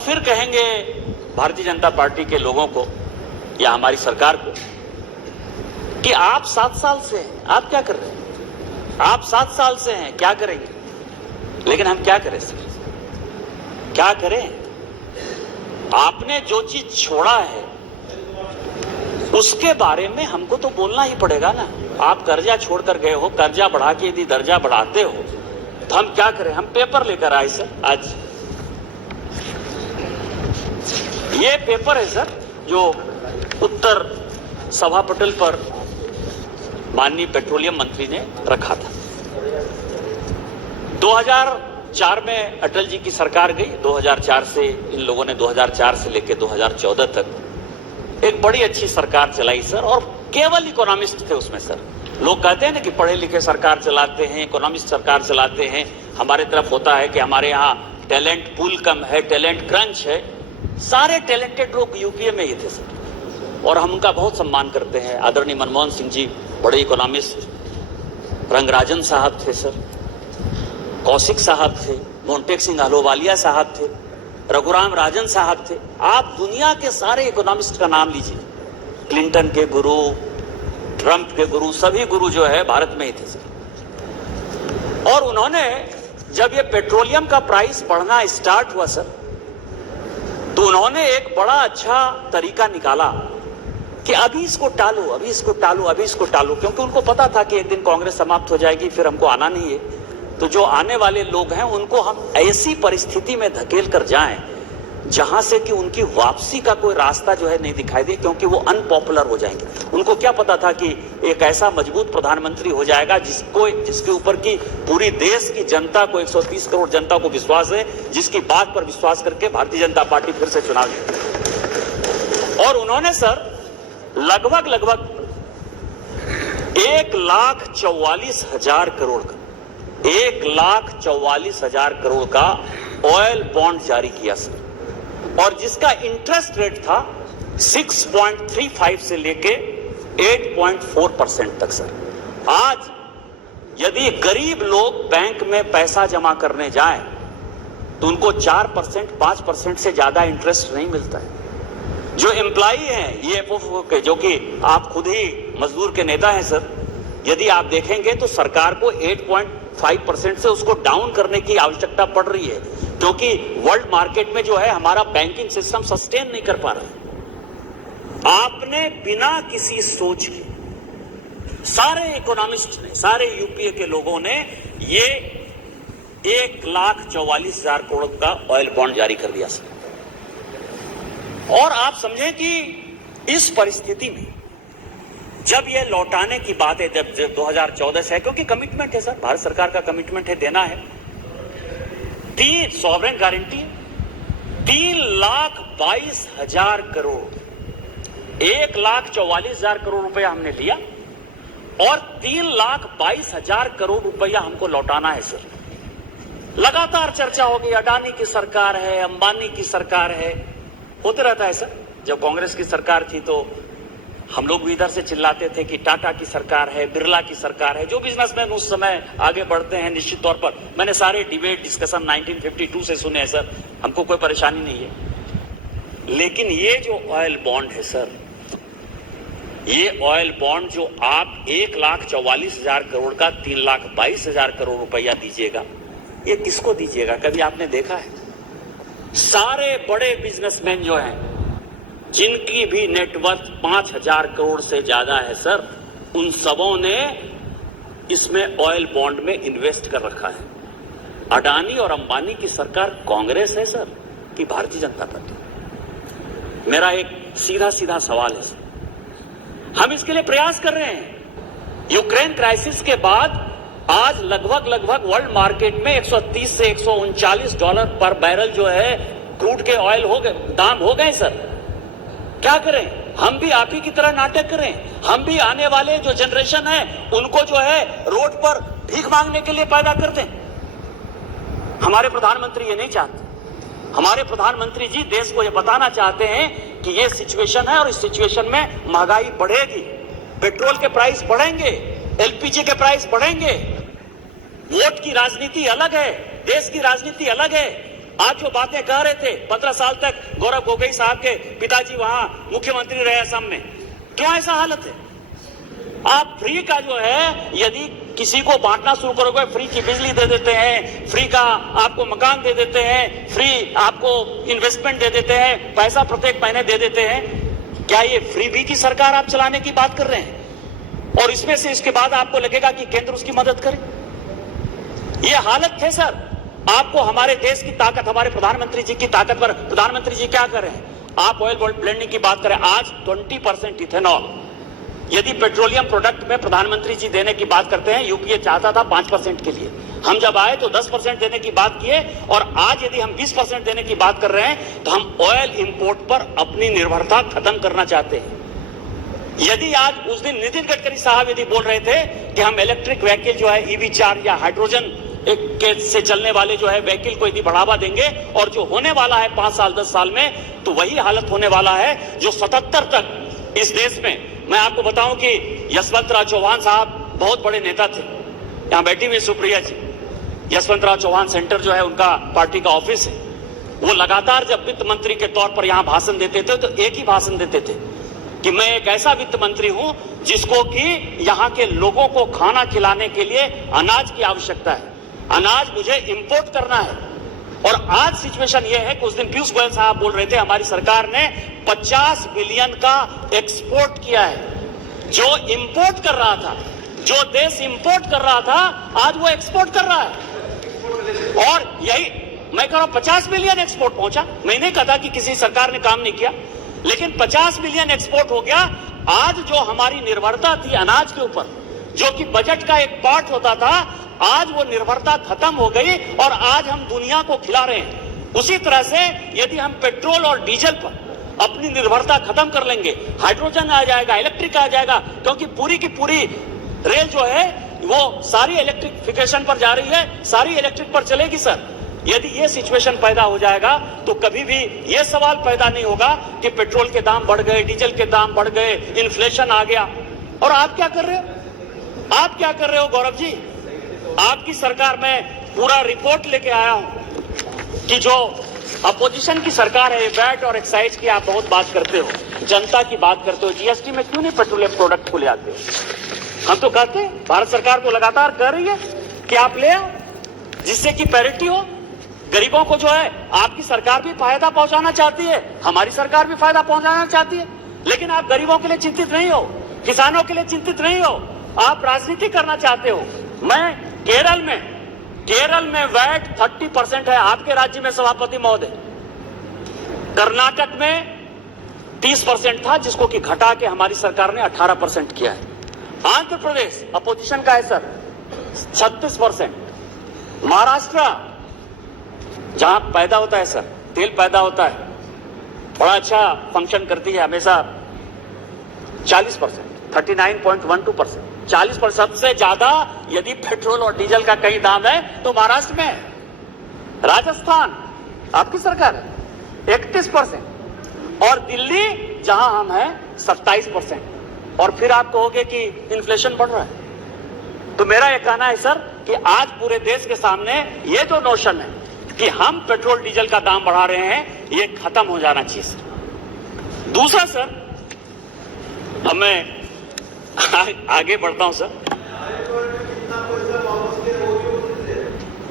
फिर कहेंगे भारतीय जनता पार्टी के लोगों को या हमारी सरकार को कि आप 7 साल से हैं, आप क्या कर रहे हैं? आप 7 साल से हैं, क्या करेंगे? लेकिन हम क्या करें सर? क्या करें? आपने जो चीज छोड़ा है उसके बारे में हमको तो बोलना ही पड़ेगा ना। आप कर्जा छोड़कर गए हो, कर्जा बढ़ा के यदि दर्जा बढ़ाते हो तो हम क्या करें? हम पेपर लेकर आए सर। आज ये पेपर है सर जो उत्तर सभा पटल पर माननीय पेट्रोलियम मंत्री ने रखा था। 2004 में अटल जी की सरकार गई। 2004 से इन लोगों ने 2004 से लेकर 2014 तक एक बड़ी अच्छी सरकार चलाई सर, और केवल इकोनॉमिस्ट थे उसमें सर। लोग कहते हैं ना कि पढ़े लिखे सरकार चलाते हैं, इकोनॉमिस्ट सरकार चलाते हैं। हमारे तरफ होता है कि हमारे यहाँ टैलेंट पूल कम है, टैलेंट क्रंच है। सारे टैलेंटेड लोग यूपीए में ही थे सर, और हम उनका बहुत सम्मान करते हैं। आदरणीय मनमोहन सिंह जी बड़े इकोनॉमिस्ट, रंगराजन साहब थे सर, कौशिक साहब थे, मोंटेक सिंह अहलूवालिया साहब थे, रघुराम राजन साहब थे। आप दुनिया के सारे इकोनॉमिस्ट का नाम लीजिए, क्लिंटन के गुरु, ट्रंप के गुरु, सभी गुरु जो है भारत में ही थे सर। और उन्होंने जब ये पेट्रोलियम का प्राइस बढ़ना स्टार्ट हुआ सर, तो उन्होंने एक बड़ा अच्छा तरीका निकाला कि अभी इसको टालो, अभी इसको टालो, अभी इसको टालो, क्योंकि उनको पता था कि एक दिन कांग्रेस समाप्त हो जाएगी, फिर हमको आना नहीं है। तो जो आने वाले लोग हैं उनको हम ऐसी परिस्थिति में धकेल कर जाएं जहां से कि उनकी वापसी का कोई रास्ता जो है नहीं दिखाई दे, क्योंकि वो अनपॉपुलर हो जाएंगे। उनको क्या पता था कि एक ऐसा मजबूत प्रधानमंत्री हो जाएगा जिसके ऊपर की पूरी देश की जनता को, 130 करोड़ जनता को विश्वास है, जिसकी बात पर विश्वास करके भारतीय जनता पार्टी फिर से चुनाव जीती। और उन्होंने सर लगभग 1,44,000 करोड़ का 1,44,000 करोड़ का ऑयल बॉन्ड जारी किया सर, और जिसका इंटरेस्ट रेट था 6.35 से लेके 8.4% तक सर। आज यदि गरीब लोग बैंक में पैसा जमा करने जाएं तो उनको 4%, 5% से ज्यादा इंटरेस्ट नहीं मिलता है। जो एम्प्लॉई हैं ईएफओ के, जो कि आप खुद ही मजदूर के नेता हैं सर, यदि आप देखेंगे तो सरकार को 8.5% से उसको डाउन करने की आवश्यकता पड़ रही है, क्योंकि वर्ल्ड मार्केट में जो है हमारा बैंकिंग सिस्टम सस्टेन नहीं कर पा रहा है। आपने बिना किसी सोच के, सारे इकोनॉमिस्ट ने, सारे यूपीए के लोगों ने ये 1,44,000 करोड़ का ऑयल बॉन्ड जारी कर दिया सर। और आप समझें कि इस परिस्थिति में जब ये लौटाने की बात है, जब 2014 से है, क्योंकि कमिटमेंट है सर, भारत सरकार का कमिटमेंट है, देना है। 3 सॉवरेन गारंटी 3,22,000 करोड़, 1,44,000 करोड़ रुपया हमने लिया और 3,22,000 करोड़ रुपया हमको लौटाना है सर। लगातार चर्चा होगी, अडानी की सरकार है, अंबानी की सरकार है, होते रहता है सर। जब कांग्रेस की सरकार थी तो हम लोग भी इधर से चिल्लाते थे कि टाटा की सरकार है, बिरला की सरकार है। जो बिजनेसमैन उस समय आगे बढ़ते हैं, निश्चित तौर पर मैंने सारे डिबेट डिस्कशन 1952 से सुने हैं सर, हमको कोई परेशानी नहीं है। लेकिन ये जो ऑयल बॉन्ड है सर, ये ऑयल बॉन्ड जो आप 1,44,000 करोड़ का 3,22,000 करोड़ रुपया दीजिएगा, ये किसको दीजिएगा? कभी आपने देखा है? सारे बड़े बिजनेसमैन जो हैं, जिनकी भी नेटवर्थ 5,000 करोड़ से ज्यादा है सर, उन सबों ने इसमें ऑयल बॉन्ड में इन्वेस्ट कर रखा है। अडानी और अंबानी की सरकार कांग्रेस है सर कि भारतीय जनता पार्टी? मेरा एक सीधा सीधा सवाल है सर। हम इसके लिए प्रयास कर रहे हैं। यूक्रेन क्राइसिस के बाद आज लगभग वर्ल्ड मार्केट में 130 से 139 डॉलर पर बैरल जो है क्रूड के ऑयल हो गए, दाम हो गए सर। क्या करें? हम भी आप ही की तरह नाटक करें? हम भी आने वाले जो जनरेशन है उनको जो है रोड पर भीख मांगने के लिए पैदा कर दें? हमारे प्रधानमंत्री ये नहीं चाहते। हमारे प्रधानमंत्री जी देश को ये बताना चाहते हैं कि ये सिचुएशन है और इस सिचुएशन में महंगाई बढ़ेगी, पेट्रोल के प्राइस बढ़ेंगे, एलपीजी के प्राइस बढ़ेंगे। वोट की राजनीति अलग है, देश की राजनीति अलग है। आज जो बातें कह रहे थे, 15 साल तक गौरव गोगोई साहब के पिताजी वहां मुख्यमंत्री रहे असम में, क्यों ऐसा हालत है? आप फ्री का जो है, यदि किसी को बांटना शुरू करोगे, फ्री की बिजली दे देते हैं, फ्री का आपको मकान दे देते हैं, फ्री आपको इन्वेस्टमेंट दे देते हैं, पैसा प्रत्येक महीने दे देते हैं, क्या ये फ्री बी की सरकार आप चलाने की बात कर रहे हैं? और इसमें से इसके बाद आपको लगेगा कि केंद्र उसकी मदद करे? ये हालत है सर। आपको हमारे देश की ताकत, हमारे प्रधानमंत्री जी की ताकत पर, प्रधानमंत्री जी क्या कर रहे हैं? आप ऑयल ब्लेंडिंग की बात करें, आज 20% इथेनॉल यदि पेट्रोलियम प्रोडक्ट में प्रधानमंत्री जी देने की बात करते हैं, यूपीए चाहता था 5% के लिए, हम जब आए तो 10% देने की बात किए, और आज यदि हम 20% देने की बात कर रहे हैं तो हम ऑयल इंपोर्ट पर अपनी निर्भरता खत्म करना चाहते हैं। यदि आज उस दिन नितिन गडकरी साहब यदि बोल रहे थे कि हम इलेक्ट्रिक व्हीकल जो है EV4 या हाइड्रोजन से चलने वाले जो है व्हीकल को यदि बढ़ावा देंगे, और जो होने वाला है 5 साल 10 साल में, तो वही हालत होने वाला है जो 77 तक इस देश में। मैं आपको बताऊं कि यशवंतराव चौहान साहब बहुत बड़े नेता थे, यहां बैठी हुई सुप्रिया जी, यशवंतराव चौहान सेंटर जो है उनका पार्टी का ऑफिस है। वो लगातार जब वित्त मंत्री के तौर पर यहां भाषण देते थे तो एक ही भाषण देते थे कि मैं एक ऐसा वित्त मंत्री हूं जिसको कि यहां के लोगों को खाना खिलाने के लिए अनाज की आवश्यकता है, अनाज मुझे इंपोर्ट करना है। और आज सिचुएशन यह है कि उस दिन पीयूष गोयल साहब बोल रहे थे हमारी सरकार ने 50 बिलियन का एक्सपोर्ट किया है। जो इंपोर्ट कर रहा था, जो देश इंपोर्ट कर रहा था, आज वो एक्सपोर्ट कर रहा है। और यही मैं कह रहा हूं, 50 बिलियन एक्सपोर्ट पहुंचा। मैंने कहा था कि किसी सरकार ने काम नहीं किया, लेकिन 50 बिलियन एक्सपोर्ट हो गया। आज जो हमारी निर्भरता थी अनाज के ऊपर, जो कि बजट का एक पार्ट होता था, आज वो निर्भरता खत्म हो गई और आज हम दुनिया को खिला रहे हैं। उसी तरह से यदि हम पेट्रोल और डीजल पर अपनी निर्भरता खत्म कर लेंगे, हाइड्रोजन आ जाएगा, इलेक्ट्रिक आ जाएगा, क्योंकि पूरी की पूरी रेल जो है वो सारी इलेक्ट्रिफिकेशन पर जा रही है, सारी इलेक्ट्रिक पर चलेगी सर। यदि ये सिचुएशन पैदा हो जाएगा तो कभी भी ये सवाल पैदा नहीं होगा कि पेट्रोल के दाम बढ़ गए, डीजल के दाम बढ़ गए, इन्फ्लेशन आ गया। और आप क्या कर रहे हो? आप क्या कर रहे हो गौरव जी? आपकी सरकार में पूरा रिपोर्ट लेके आया हूं कि जो अपोजिशन की सरकार है, वैट और एक्साइज की आप बहुत बात करते हो, जनता की बात करते हो, जीएसटी में क्यों नहीं पेट्रोलियम प्रोडक्ट को ले आते हो? हम तो कहते हैं, भारत सरकार तो लगातार कह रही है कि आप ले आओ जिससे कि पैरिटी हो। गरीबों को जो है आपकी सरकार भी फायदा पहुंचाना चाहती है, हमारी सरकार भी फायदा पहुंचाना चाहती है, लेकिन आप गरीबों के लिए चिंतित नहीं हो, किसानों के लिए चिंतित नहीं हो, आप राजनीति करना चाहते हो। मैं केरल में वैट 30% है, आपके राज्य में सभापति महोदय। कर्नाटक में 30% था, जिसको कि घटा के हमारी सरकार ने 18% किया है। आंध्र प्रदेश अपोजिशन का है सर 36%। महाराष्ट्र जहां पैदा होता है सर, तेल पैदा होता है, बड़ा अच्छा फंक्शन करती है हमेशा, 40%, 39.12%, 40%। सबसे ज्यादा यदि पेट्रोल और डीजल का कहीं दाम है तो महाराष्ट्र में है। राजस्थान आपकी सरकार है 31%, और दिल्ली जहां हम हैं 27%। और फिर आप कहोगे कि इन्फ्लेशन बढ़ रहा है। तो मेरा यह कहना है सर कि आज पूरे देश के सामने ये जो नोशन है कि हम पेट्रोल डीजल का दाम बढ़ा रहे हैं, ये खत्म हो जाना चाहिए सर। दूसरा सर, अब मैं आगे बढ़ता हूं सर।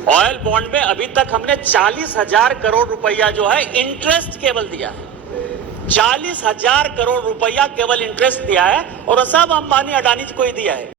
ऑयल बॉन्ड में अभी तक हमने 40,000 करोड़ रुपया जो है इंटरेस्ट केवल दिया है, 40,000 करोड़ रुपया केवल इंटरेस्ट दिया है, और सब अंबानी अडानी को ही दिया है।